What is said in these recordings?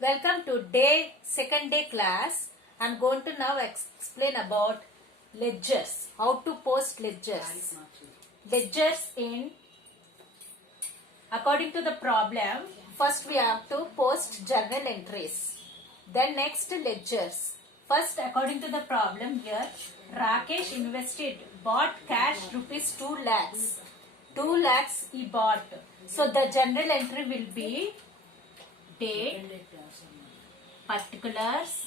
Welcome to second day class. I'm going to now explain about ledgers. How to post ledgers. Ledgers in, according to the problem, first we have to post journal entries. Then next ledgers. First, according to the problem here, Rakesh bought cash rupees 2 lakhs. 2 lakhs he bought. So the journal entry will be date, particulars,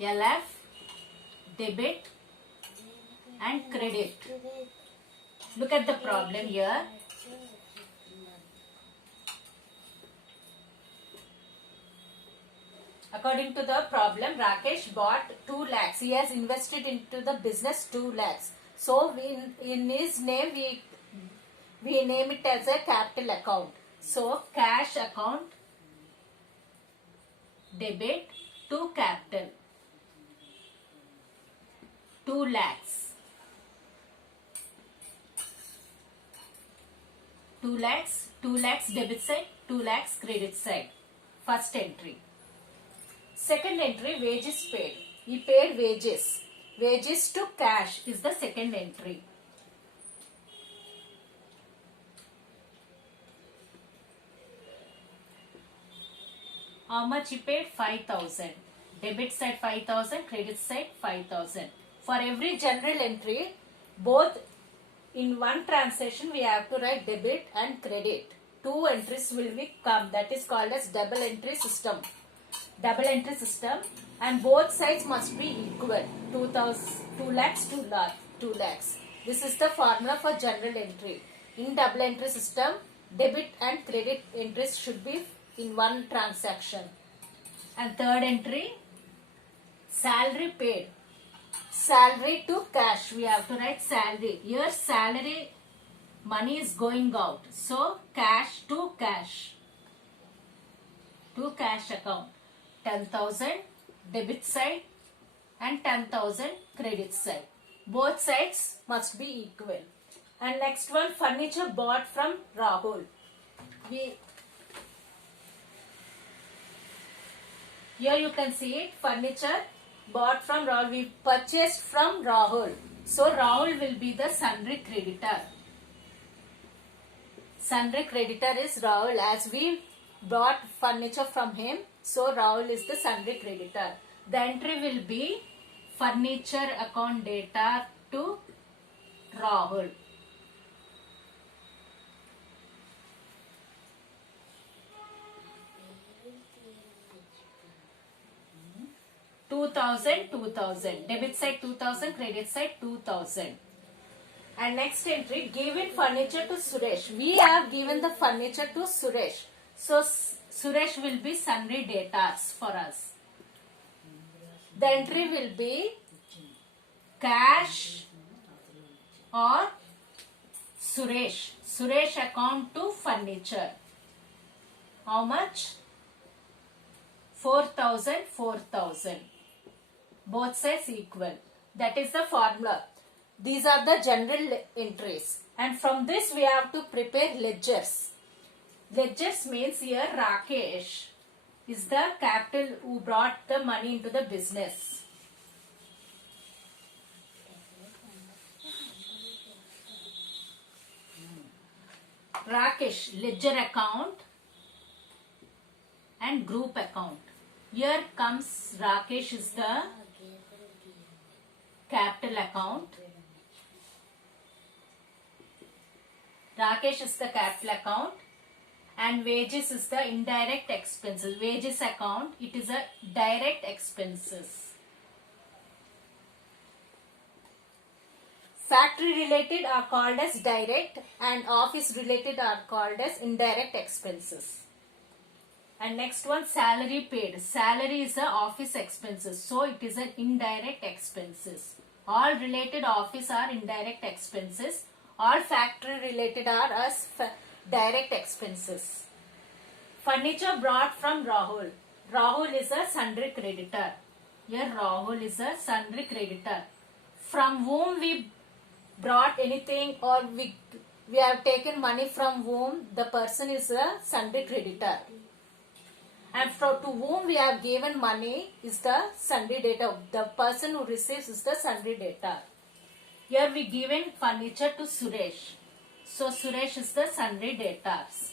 LF, debit and credit. Look at the problem here. According to the problem, Rakesh bought 2 lakhs. He has invested into the business 2 lakhs. So in his name we name it as a capital account. So cash account, debit to capital, 2 lakhs. 2 lakhs, 2 lakhs debit side, 2 lakhs credit side. First entry. Second entry, wages paid. He paid wages. Wages to cash is the second entry. How much he paid? 5,000. Debit side 5,000, credit side 5,000. For every general entry, both in one transaction we have to write debit and credit. 2 entries will come. That is called as double entry system. Double entry system, and both sides must be equal. 2 lakhs, 2 lakhs. This is the formula for general entry. In double entry system, debit and credit entries should be in one transaction. And third entry, salary paid. Salary to cash. We have to write salary. Here salary money is going out. So cash to cash. To cash account. 10,000 debit side and 10,000 credit side. Both sides must be equal. And next one, furniture bought from Rahul. Here you can see it, furniture bought from Rahul. We purchased from Rahul. So Rahul will be the sundry creditor. Sundry creditor is Rahul, as we bought furniture from him. So Rahul is the sundry creditor. The entry will be furniture account data to Rahul. $2,000. Debit side 2,000, credit side 2,000. And next entry, given furniture to Suresh. We have given the furniture to Suresh. So Suresh will be sundry datas for us. The entry will be cash or Suresh. Suresh account to furniture. How much? 4,000, 4,000. Both sides equal. That is the formula. These are the general entries. And from this we have to prepare ledgers. Ledgers means here Rakesh is the capital who brought the money into the business. Rakesh, ledger account and group account. Here comes Rakesh is the capital account. Rakesh is the capital account. And wages is the indirect expenses. Wages account, it is a direct expenses. Factory related are called as direct, and office related are called as indirect expenses. And next one, salary paid. Salary is the office expenses. So it is an indirect expenses. All related office are indirect expenses. All factory related are as direct expenses. Furniture brought from Rahul. Rahul is a sundry creditor. Here Rahul is a sundry creditor. From whom we brought anything, or we have taken money from whom, the person is a sundry creditor. And to whom we have given money is the sundry debtor. The person who receives is the sundry debtor. Here we given furniture to Suresh. So Suresh is the sundry debtors.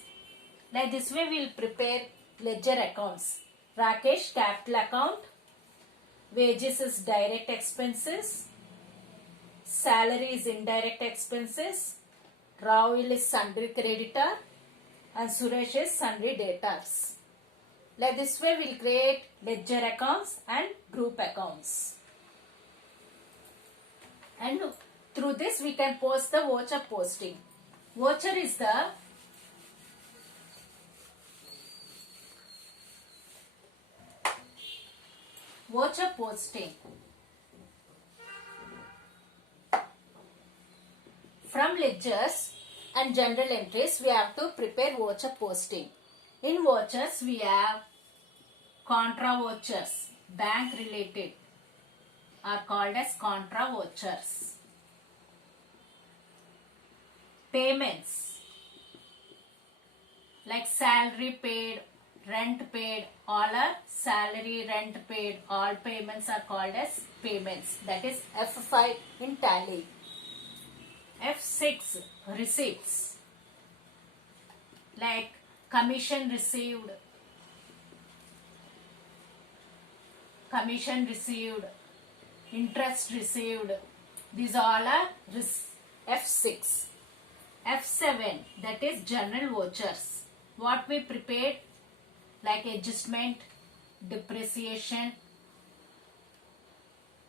Like this way we will prepare ledger accounts. Rakesh capital account. Wages is direct expenses. Salary is indirect expenses. Rahul is sundry creditor. And Suresh is sundry debtors. Like this way we will create ledger accounts and group accounts. And through this we can post the voucher posting. Voucher is the voucher posting. From ledgers and general entries we have to prepare voucher posting. In vouchers we have contra vouchers, bank related, are called as contra vouchers. Payments like salary paid, rent paid, all are salary, rent paid, all payments are called as payments. That is F5 in tally. F6 receipts like commission received, interest received. These all are F6. F7 that is general vouchers. What we prepared like adjustment, depreciation,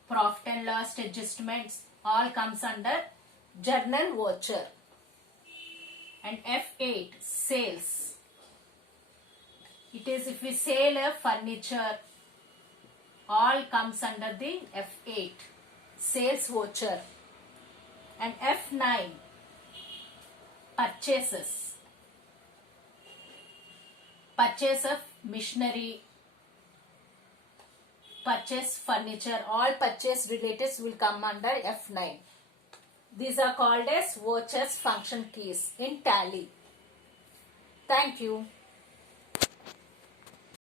profit and loss adjustments all comes under general voucher. And F8 sales. It is if we sell a furniture, all comes under the F8 sales voucher. And F9 purchases. Purchase of machinery, purchase furniture, all purchase relatives will come under F9. These are called as vouchers function keys in tally. Thank you.